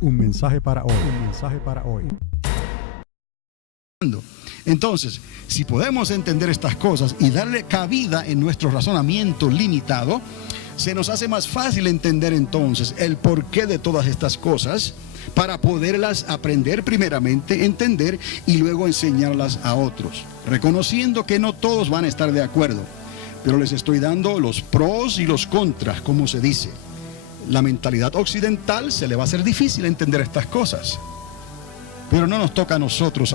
Un mensaje para hoy. Un mensaje para hoy. Entonces, si podemos entender estas cosas y darle cabida en nuestro razonamiento limitado, se nos hace más fácil entender entonces el porqué de todas estas cosas para poderlas aprender primeramente, entender y luego enseñarlas a otros, reconociendo que no todos van a estar de acuerdo, pero les estoy dando los pros y los contras, como se dice. La mentalidad occidental se le va a hacer difícil entender estas cosas, pero no nos toca a nosotros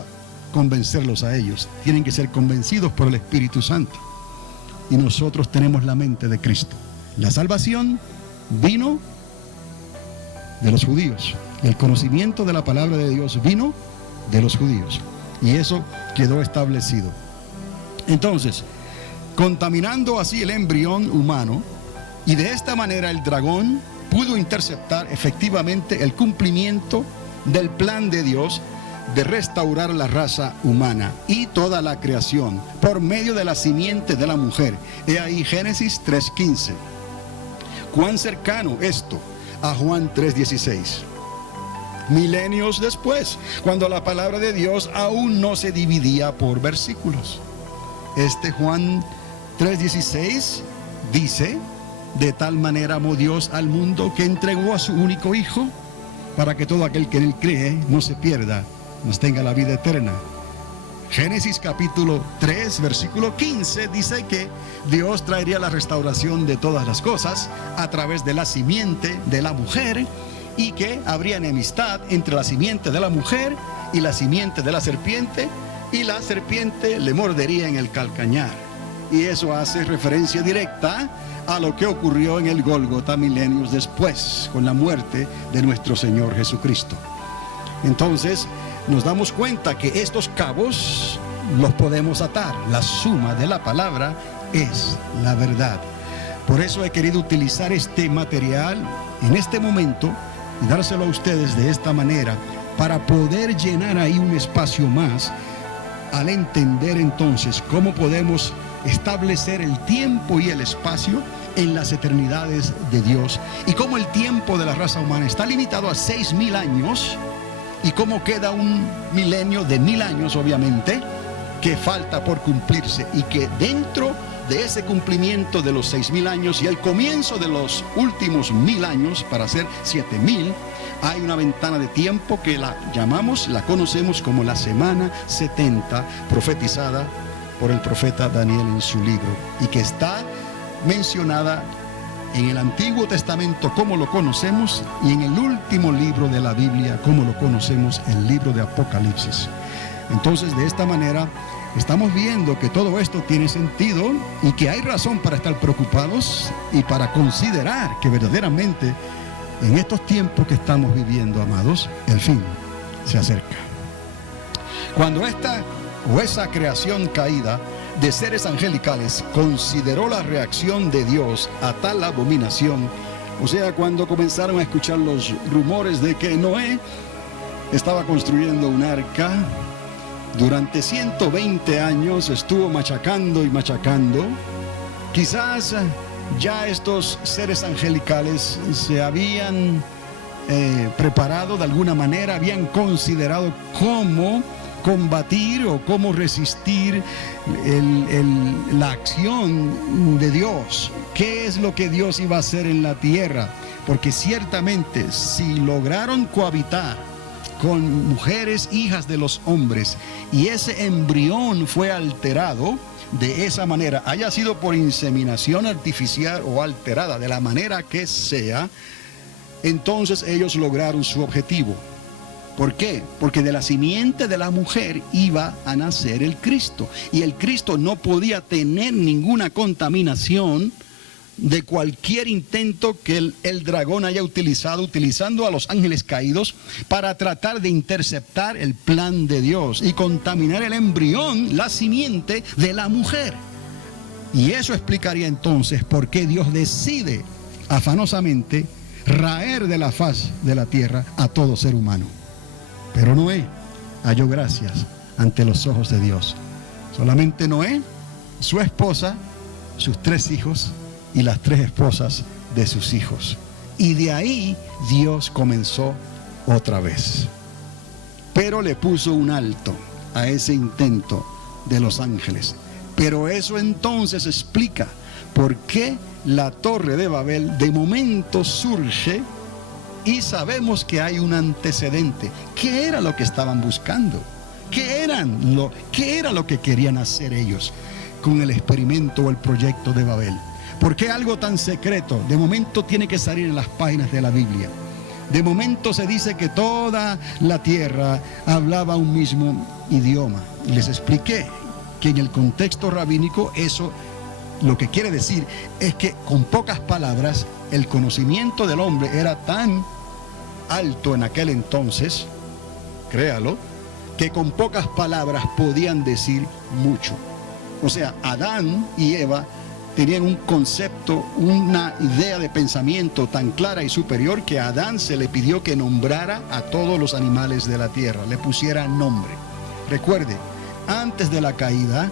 convencerlos a ellos. Tienen que ser convencidos por el Espíritu Santo, y nosotros tenemos la mente de Cristo. La salvación vino de los judíos, el conocimiento de la palabra de Dios vino de los judíos, y eso quedó establecido. Entonces, contaminando así el embrión humano, y de esta manera el dragón pudo interceptar efectivamente el cumplimiento del plan de Dios de restaurar la raza humana y toda la creación por medio de la simiente de la mujer. He ahí Génesis 3:15. ¿Cuán cercano esto a Juan 3:16? Milenios después, cuando la palabra de Dios aún no se dividía por versículos. Juan 3:16 dice: de tal manera amó Dios al mundo que entregó a su único Hijo, para que todo aquel que en él cree no se pierda, mas tenga la vida eterna. Génesis capítulo 3, versículo 15 dice que Dios traería la restauración de todas las cosas a través de la simiente de la mujer, y que habría enemistad entre la simiente de la mujer y la simiente de la serpiente, y la serpiente le mordería en el calcañar. Y eso hace referencia directa a lo que ocurrió en el Gólgota milenios después, con la muerte de nuestro Señor Jesucristo. Entonces, nos damos cuenta que estos cabos los podemos atar. La suma de la palabra es la verdad. Por eso he querido utilizar este material en este momento y dárselo a ustedes de esta manera, para poder llenar ahí un espacio más, al entender entonces cómo podemos establecer el tiempo y el espacio en las eternidades de Dios, y cómo el tiempo de la raza humana está limitado a 6.000 años, y cómo queda un milenio de 1.000 años, obviamente, que falta por cumplirse, y que dentro de ese cumplimiento de los 6.000 años y el comienzo de los últimos 1.000 años, para ser 7.000, hay una ventana de tiempo que la conocemos como la semana 70, profetizada por el profeta Daniel en su libro, y que está mencionada en el Antiguo Testamento como lo conocemos, y en el último libro de la Biblia como lo conocemos, el libro de Apocalipsis. Entonces, de esta manera estamos viendo que todo esto tiene sentido, y que hay razón para estar preocupados y para considerar que verdaderamente en estos tiempos que estamos viviendo, amados, el fin se acerca. Cuando esa creación caída de seres angelicales consideró la reacción de Dios a tal abominación, o sea, cuando comenzaron a escuchar los rumores de que Noé estaba construyendo un arca, durante 120 años estuvo machacando y machacando. Quizás ya estos seres angelicales se habían preparado de alguna manera, habían considerado cómo combatir o cómo resistir la acción de Dios. ¿Qué es lo que Dios iba a hacer en la tierra? Porque ciertamente, si lograron cohabitar con mujeres hijas de los hombres, y ese embrión fue alterado de esa manera, haya sido por inseminación artificial o alterada, de la manera que sea, entonces ellos lograron su objetivo. ¿Por qué? Porque de la simiente de la mujer iba a nacer el Cristo, y el Cristo no podía tener ninguna contaminación de cualquier intento que el dragón haya utilizando a los ángeles caídos para tratar de interceptar el plan de Dios y contaminar el embrión, la simiente de la mujer. Y eso explicaría entonces por qué Dios decide afanosamente raer de la faz de la tierra a todo ser humano. Pero Noé halló gracias ante los ojos de Dios. Solamente Noé, su esposa, sus 3 hijos y las 3 esposas de sus hijos. Y de ahí Dios comenzó otra vez. Pero le puso un alto a ese intento de los ángeles. Pero eso entonces explica por qué la Torre de Babel de momento surge y sabemos que hay un antecedente. ¿Qué era lo que estaban buscando? ¿Qué era lo que querían hacer ellos con el experimento o el proyecto de Babel? ¿Por qué algo tan secreto de momento tiene que salir en las páginas de la Biblia? De momento se dice que toda la tierra hablaba un mismo idioma. Y les expliqué que en el contexto rabínico eso lo que quiere decir es que con pocas palabras el conocimiento del hombre era tan alto en aquel entonces, créalo, que con pocas palabras podían decir mucho. O sea, Adán y Eva tenían un concepto, una idea de pensamiento tan clara y superior que a Adán se le pidió que nombrara a todos los animales de la tierra, le pusiera nombre. Recuerde, antes de la caída,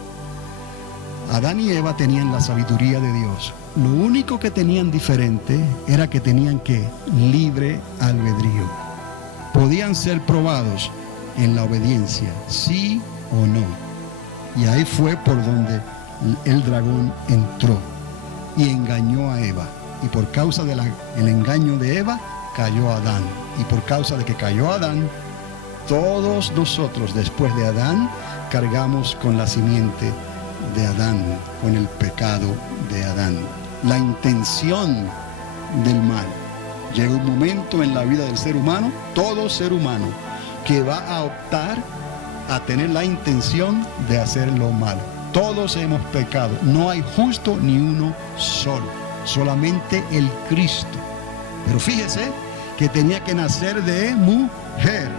Adán y Eva tenían la sabiduría de Dios. Lo único que tenían diferente era que tenían que libre albedrío. Podían ser probados en la obediencia, sí o no. Y ahí fue por donde el dragón entró y engañó a Eva. Y por causa del engaño de Eva, cayó Adán. Y por causa de que cayó Adán, todos nosotros después de Adán cargamos con la simiente de Adán, con el pecado de Adán. La intención del mal. Llega un momento en la vida del ser humano, todo ser humano, que va a optar a tener la intención de hacer lo malo. Todos hemos pecado, no hay justo ni uno solo, solamente el Cristo. Pero fíjese que tenía que nacer de mujer.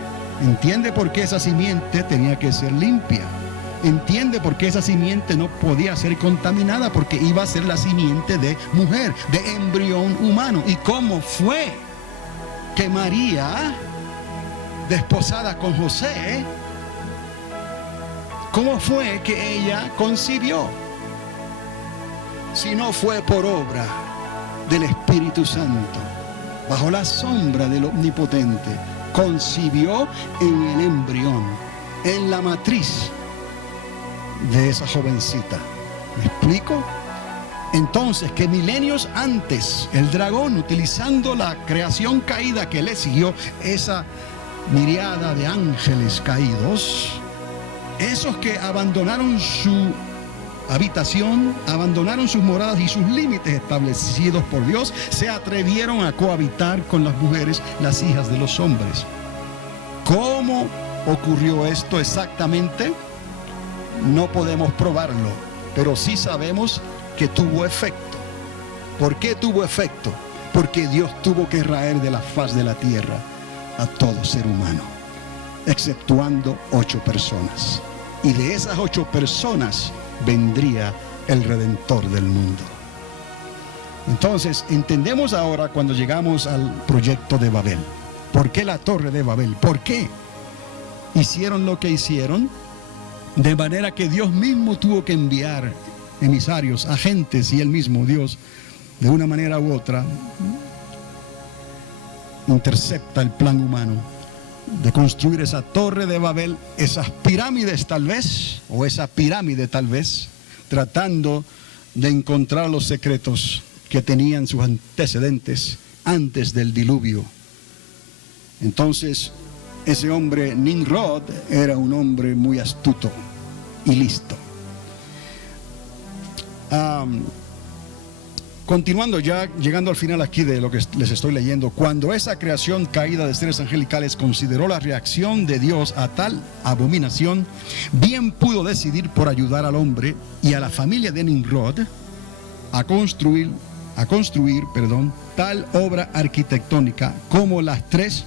¿Entiende por qué esa simiente tenía que ser limpia? ¿Entiende por qué esa simiente no podía ser contaminada? Porque iba a ser la simiente de mujer, de embrión humano. ¿Y cómo fue que María, desposada con José, cómo fue que ella concibió? Si no fue por obra del Espíritu Santo, bajo la sombra del Omnipotente, concibió en el embrión, en la matriz de esa jovencita. ¿Me explico? Entonces, que milenios antes, el dragón, utilizando la creación caída que le siguió, esa miriada de ángeles caídos, esos que abandonaron su habitación, abandonaron sus moradas y sus límites establecidos por Dios, se atrevieron a cohabitar con las mujeres, las hijas de los hombres. ¿Cómo ocurrió esto exactamente? No podemos probarlo, pero sí sabemos que tuvo efecto. ¿Por qué tuvo efecto? Porque Dios tuvo que raer de la faz de la tierra a todo ser humano, exceptuando 8 personas. Y de esas 8 personas vendría el Redentor del mundo. Entonces, entendemos ahora cuando llegamos al proyecto de Babel. ¿Por qué la Torre de Babel? ¿Por qué hicieron lo que hicieron? De manera que Dios mismo tuvo que enviar emisarios, agentes, y Él mismo, Dios, de una manera u otra, intercepta el plan humano de construir esa Torre de Babel, esas pirámides tal vez, o esa pirámide tal vez, tratando de encontrar los secretos que tenían sus antecedentes antes del diluvio. Entonces, ese hombre Nimrod era un hombre muy astuto y listo. Continuando ya, llegando al final aquí de lo que les estoy leyendo, cuando esa creación caída de seres angelicales consideró la reacción de Dios a tal abominación, bien pudo decidir por ayudar al hombre y a la familia de Nimrod a construir, tal obra arquitectónica como las 3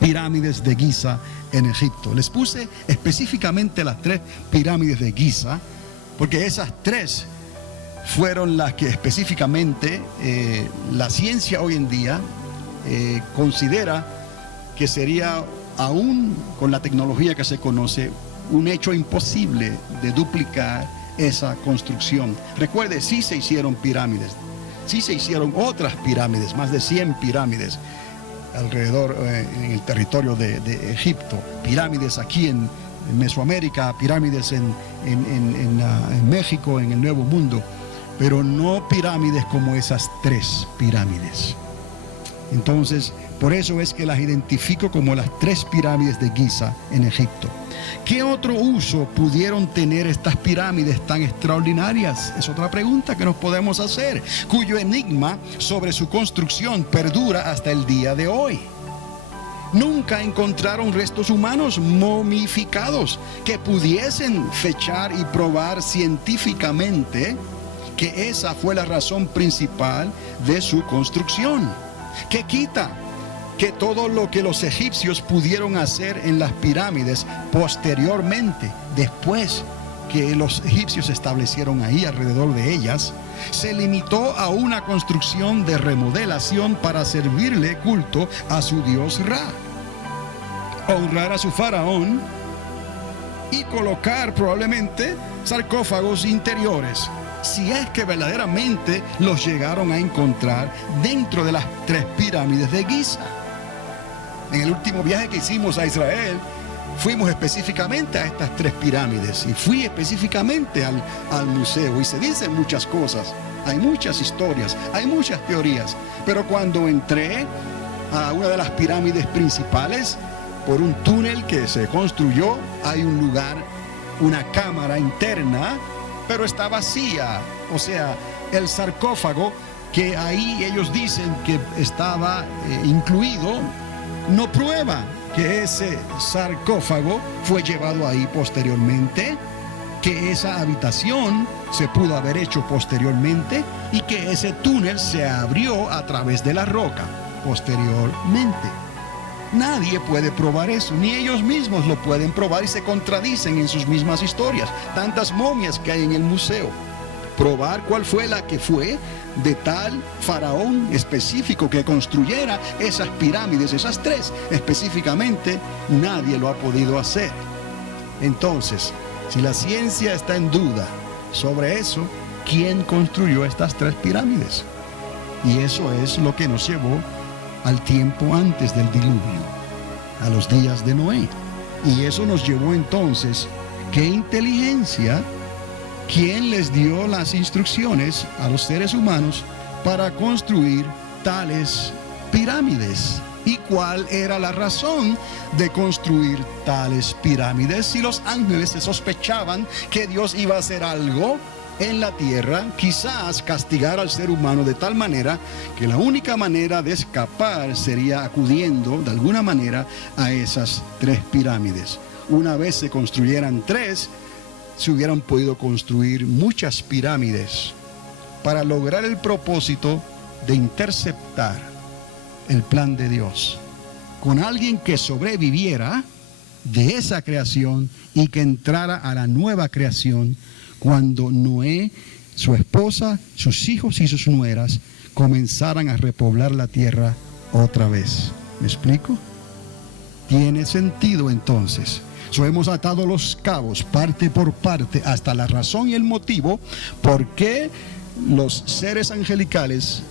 pirámides de Giza en Egipto. Les puse específicamente las 3 pirámides de Giza, porque esas 3 fueron las que específicamente la ciencia hoy en día considera que sería, aún con la tecnología que se conoce, un hecho imposible de duplicar esa construcción. Recuerde, sí se hicieron pirámides, sí se hicieron otras pirámides, más de 100 pirámides, alrededor en el territorio de Egipto, pirámides aquí en Mesoamérica, pirámides en México, en el Nuevo Mundo, pero no pirámides como esas 3 pirámides. Entonces, por eso es que las identifico como las 3 pirámides de Giza en Egipto. ¿Qué otro uso pudieron tener estas pirámides tan extraordinarias? Es otra pregunta que nos podemos hacer, cuyo enigma sobre su construcción perdura hasta el día de hoy. Nunca encontraron restos humanos momificados que pudiesen fechar y probar científicamente que esa fue la razón principal de su construcción. ¿Qué quita? Que todo lo que los egipcios pudieron hacer en las pirámides posteriormente, después que los egipcios se establecieron ahí alrededor de ellas, se limitó a una construcción de remodelación para servirle culto a su dios Ra, honrar a su faraón y colocar probablemente sarcófagos interiores, si es que verdaderamente los llegaron a encontrar dentro de las 3 pirámides de Giza. En el último viaje que hicimos a Israel, fuimos específicamente a estas 3 pirámides y fui específicamente al museo, y se dicen muchas cosas, hay muchas historias, hay muchas teorías, pero cuando entré a una de las pirámides principales, por un túnel que se construyó, hay un lugar, una cámara interna, pero está vacía. O sea, el sarcófago que ahí ellos dicen que estaba incluido, no prueba que ese sarcófago fue llevado ahí posteriormente, que esa habitación se pudo haber hecho posteriormente y que ese túnel se abrió a través de la roca posteriormente. Nadie puede probar eso, ni ellos mismos lo pueden probar, y se contradicen en sus mismas historias. Tantas momias que hay en el museo. Probar cuál fue la que fue de tal faraón específico que construyera esas pirámides, esas 3 específicamente, nadie lo ha podido hacer. Entonces, si la ciencia está en duda sobre eso, ¿quién construyó estas 3 pirámides? Y eso es lo que nos llevó al tiempo antes del diluvio, a los días de Noé. Y eso nos llevó entonces, ¿qué inteligencia? ¿Quién les dio las instrucciones a los seres humanos para construir tales pirámides? ¿Y cuál era la razón de construir tales pirámides? Si los ángeles se sospechaban que Dios iba a hacer algo en la tierra, quizás castigar al ser humano de tal manera que la única manera de escapar sería acudiendo de alguna manera a esas 3 pirámides. Una vez se construyeran 3, se hubieran podido construir muchas pirámides para lograr el propósito de interceptar el plan de Dios con alguien que sobreviviera de esa creación y que entrara a la nueva creación cuando Noé, su esposa, sus hijos y sus nueras comenzaran a repoblar la tierra otra vez. ¿Me explico? Tiene sentido entonces. Hemos atado los cabos parte por parte hasta la razón y el motivo por qué los seres angelicales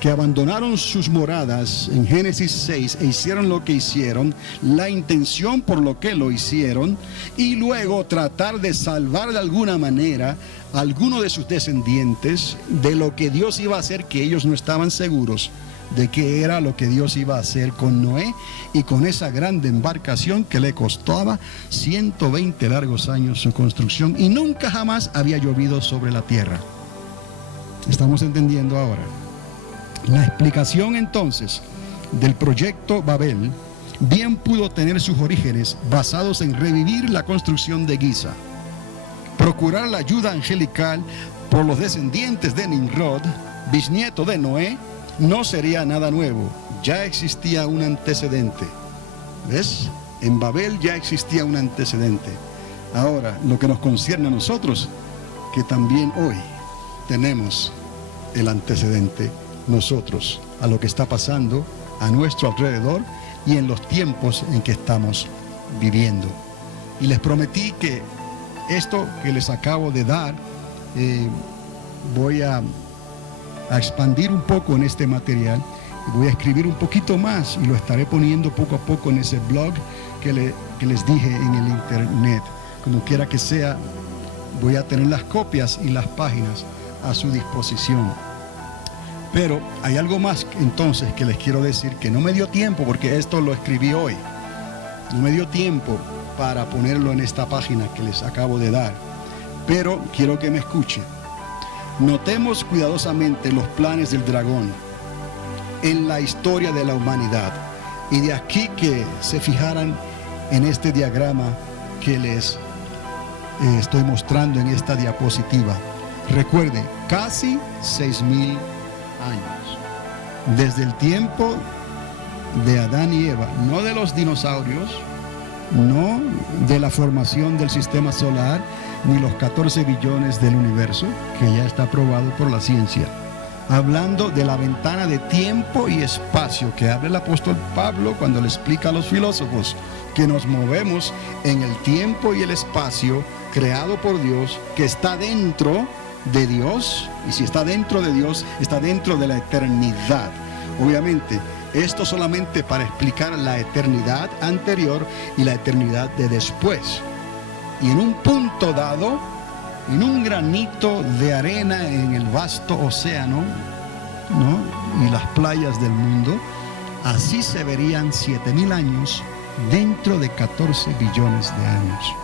que abandonaron sus moradas en Génesis 6 e hicieron lo que hicieron, la intención por lo que lo hicieron, y luego tratar de salvar de alguna manera a alguno de sus descendientes de lo que Dios iba a hacer, que ellos no estaban seguros de qué era lo que Dios iba a hacer con Noé y con esa grande embarcación que le costaba 120 largos años su construcción, y nunca jamás había llovido sobre la tierra. ¿Estamos entendiendo ahora? La explicación entonces del proyecto Babel bien pudo tener sus orígenes basados en revivir la construcción de Giza, procurar la ayuda angelical por los descendientes de Nimrod, bisnieto de Noé. No sería nada nuevo, ya existía un antecedente. ¿Ves? En Babel ya existía un antecedente. Ahora, lo que nos concierne a nosotros, que también hoy tenemos el antecedente nosotros, a lo que está pasando a nuestro alrededor y en los tiempos en que estamos viviendo. Y les prometí que esto que les acabo de dar, voy a expandir un poco en este material Voy a escribir un poquito más y lo estaré poniendo poco a poco en ese blog que les dije en el internet. Como quiera que sea, voy a tener las copias y las páginas a su disposición. Pero hay algo más entonces que les quiero decir, que no me dio tiempo, porque esto lo escribí hoy. No me dio tiempo para ponerlo en esta página que les acabo de dar. Pero quiero que me escuchen. Notemos cuidadosamente los planes del dragón en la historia de la humanidad. Y de aquí que se fijaran en este diagrama que les estoy mostrando en esta diapositiva. Recuerden, casi 6,000 años. Desde el tiempo de Adán y Eva, no de los dinosaurios, no de la formación del sistema solar, ni los 14 billones del universo, que ya está probado por la ciencia. Hablando de la ventana de tiempo y espacio que habla el apóstol Pablo cuando le explica a los filósofos que nos movemos en el tiempo y el espacio creado por Dios, que está dentro de Dios, y si está dentro de Dios, está dentro de la eternidad. Obviamente, esto solamente para explicar la eternidad anterior y la eternidad de después. Y en un punto dado, en un granito de arena en el vasto océano, ¿no?, y las playas del mundo, así se verían 7,000 años dentro de 14 billones de años.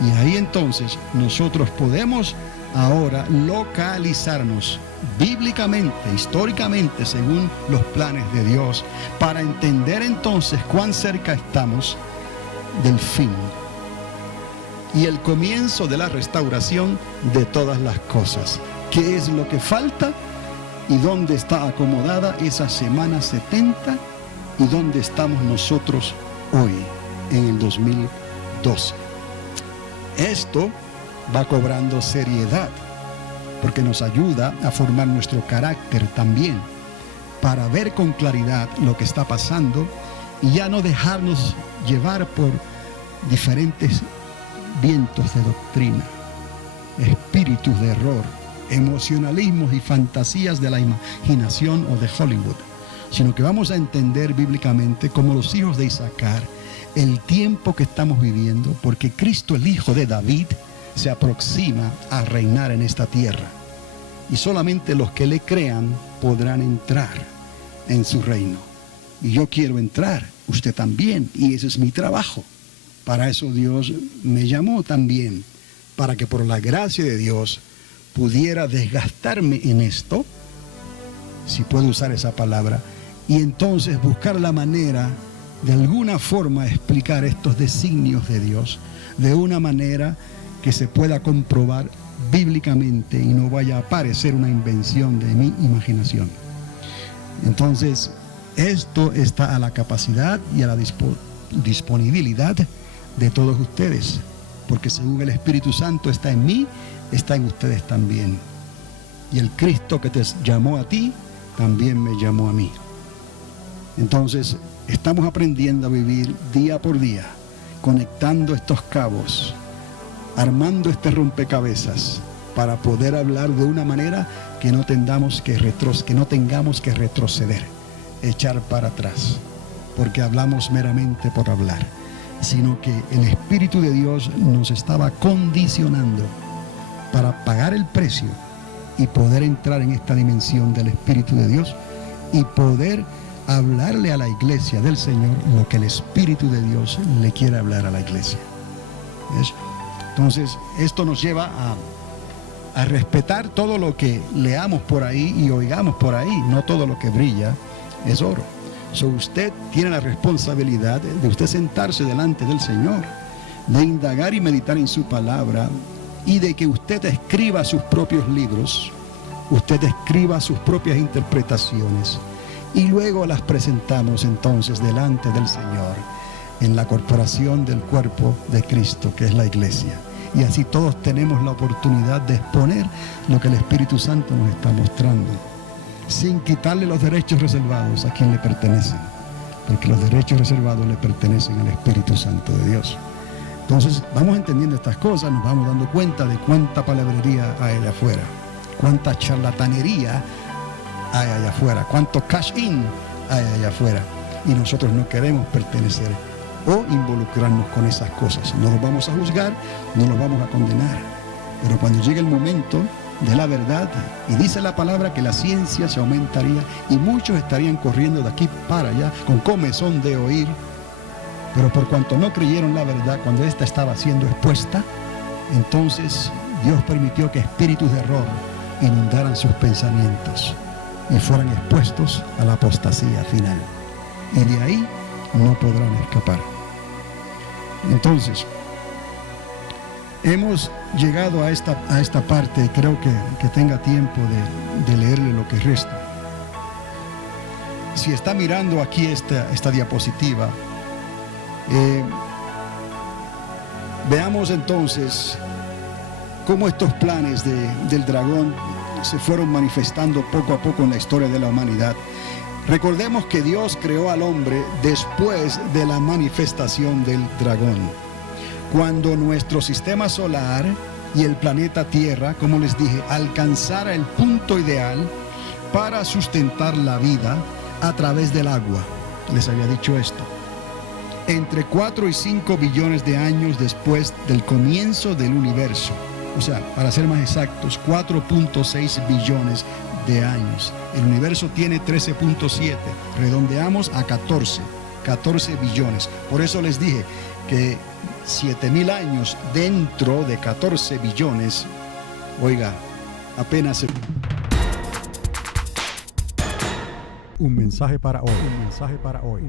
Y ahí entonces nosotros podemos ahora localizarnos bíblicamente, históricamente, según los planes de Dios, para entender entonces cuán cerca estamos del fin y el comienzo de la restauración de todas las cosas. ¿Qué es lo que falta? ¿Y dónde está acomodada esa semana 70? ¿Y dónde estamos nosotros hoy, en el 2012? Esto va cobrando seriedad, porque nos ayuda a formar nuestro carácter también, para ver con claridad lo que está pasando y ya no dejarnos llevar por diferentes vientos de doctrina, espíritus de error, emocionalismos y fantasías de la imaginación o de Hollywood, sino que vamos a entender bíblicamente, como los hijos de Isaacar, el tiempo que estamos viviendo, porque Cristo, el hijo de David, se aproxima a reinar en esta tierra, y solamente los que le crean podrán entrar en su reino. Y yo quiero entrar, usted también, y ese es mi trabajo. Para eso Dios me llamó también, para que por la gracia de Dios pudiera desgastarme en esto, si puedo usar esa palabra, y entonces buscar la manera de alguna forma explicar estos designios de Dios de una manera que se pueda comprobar bíblicamente y no vaya a parecer una invención de mi imaginación. Entonces, esto está a la capacidad y a la disponibilidad de todos ustedes, porque según el Espíritu Santo está en mí, está en ustedes también. Y el Cristo que te llamó a ti, también me llamó a mí. Entonces, estamos aprendiendo a vivir día por día, conectando estos cabos, armando este rompecabezas, para poder hablar de una manera que no tengamos que retroceder, echar para atrás, porque hablamos meramente por hablar, sino que el Espíritu de Dios nos estaba condicionando para pagar el precio y poder entrar en esta dimensión del Espíritu de Dios y poder hablarle a la iglesia del Señor lo que el Espíritu de Dios le quiere hablar a la iglesia. ¿Ves? Entonces, esto nos lleva a respetar todo lo que leamos por ahí y oigamos por ahí. No todo lo que brilla es oro. Usted tiene la responsabilidad de usted sentarse delante del Señor, de indagar y meditar en su palabra, y de que usted escriba sus propios libros, usted escriba sus propias interpretaciones, y luego las presentamos entonces delante del Señor en la corporación del cuerpo de Cristo, que es la iglesia. Y así todos tenemos la oportunidad de exponer lo que el Espíritu Santo nos está mostrando, sin quitarle los derechos reservados a quien le pertenecen, porque los derechos reservados le pertenecen al Espíritu Santo de Dios. Entonces vamos entendiendo estas cosas, nos vamos dando cuenta de cuánta palabrería hay allá afuera, cuánta charlatanería hay allá afuera, cuánto cash in hay allá afuera. Y nosotros no queremos pertenecer o involucrarnos con esas cosas. No los vamos a juzgar, no los vamos a condenar. Pero cuando llegue el momento de la verdad, y dice la palabra que la ciencia se aumentaría y muchos estarían corriendo de aquí para allá con comezón de oír, pero por cuanto no creyeron la verdad cuando ésta estaba siendo expuesta, entonces Dios permitió que espíritus de error inundaran sus pensamientos y fueran expuestos a la apostasía final, y de ahí no podrán escapar. Entonces hemos llegado a esta parte, y creo que tenga tiempo de leerle lo que resta. Si está mirando aquí esta diapositiva, veamos entonces cómo estos planes del dragón se fueron manifestando poco a poco en la historia de la humanidad. Recordemos que Dios creó al hombre después de la manifestación del dragón. Cuando nuestro sistema solar y el planeta Tierra, como les dije, alcanzara el punto ideal para sustentar la vida a través del agua. Les había dicho esto. Entre 4 y 5 billones de años después del comienzo del universo. O sea, para ser más exactos, 4.6 billones de años. El universo tiene 13.7. Redondeamos a 14 billones. Por eso les dije que 7.000 años dentro de 14 billones, oiga, apenas se... Un mensaje para hoy. Un mensaje para hoy.